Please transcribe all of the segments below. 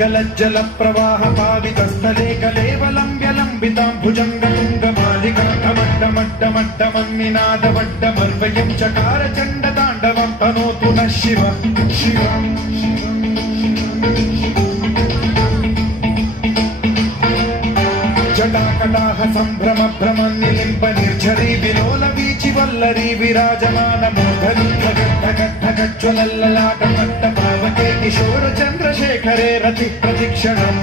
गलज्जल प्रवाह पावितस्थले कलेवलम्ब्यलम्बितां भुजङ्गतुङ्गमालिकां ढमड्डमड्डमड्डमन्निनादवड्डमर्वयं चकार चण्डताण्डवं तनोतु नः शिव शिवम् जटाकटाह सम्भ्रम भ्रमन् निलिम्ब निर्झरी विलोल वीचि वल्लरी विराजमान मूर्धनि ढगज्ज्वलल्ललाट मट्ट पावके किशोर चन्द्रशेखरे रति प्रतिक्षणम्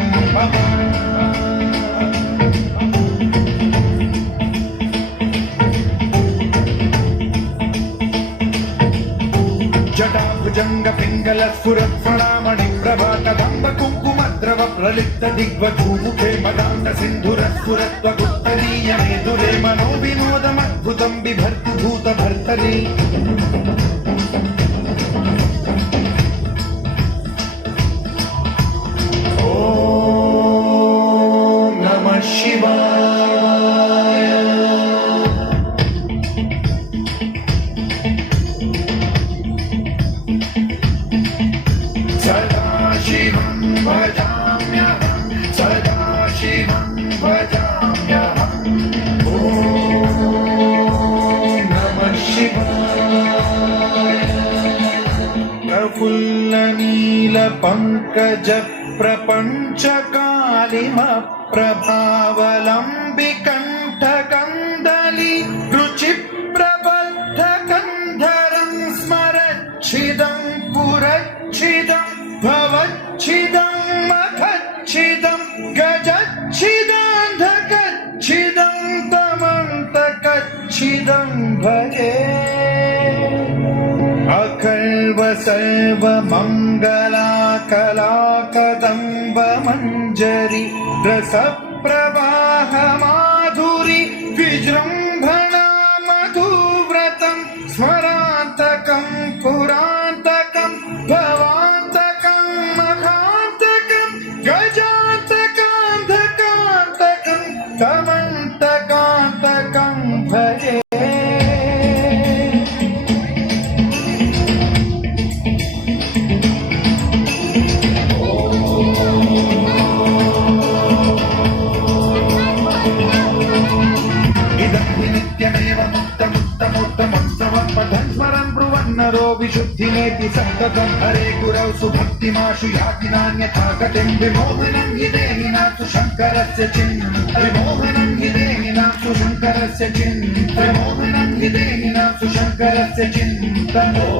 जटाभुजङ्ग पिङ्गल स्फुरत्फणामणि प्रभातदम्ब कुङ्कुमद्रव प्रलिप्त दिग्वधूमुखे मदान्त सिन्धुरस्फुरत्वगुप्तनीय मेदुरे मनोविनोदमद्भुतं बिभर्तु भूतभर्तरि ॐ नमः शिवाय। सदाशिवं भजाम्यहं सदाशिवं भजाम्यहं ॐ नमः शिवाय। प्रफुल्लनीलपङ्कजप्रपञ्चकालिमप्रभावलम्बिकण्ठकन्दली रुचिप्रबद्धकन्धरं स्मरच्छिदं पुरच्छिदं भवच्छिदं मखच्छिदं गजच्छिदान्धकच्छिदं तमन्तकच्छिदं भजे अखल्व सर्वमङ्गलाकलाकदम्ब मञ्जरी रसप्रवाह माधुरी विजृम्भणा मधुव्रतं स्मरान्तकं पुरान्तकं भवान्तकं मखान्तकं गजान्तकान्धकान्तकं तमन्तकान्तकं भजे विशुद्धिनेति सन्ततं हरे गुरौ सुभक्तिमाशु याति नान्यथा गतिं विमोहनं हि देहिनाथु शङ्करस्य विमोहनं हि देहिनाथु शङ्करस्य विमोहनं हि देहिनाथु शङ्करस्य चिन्तनम्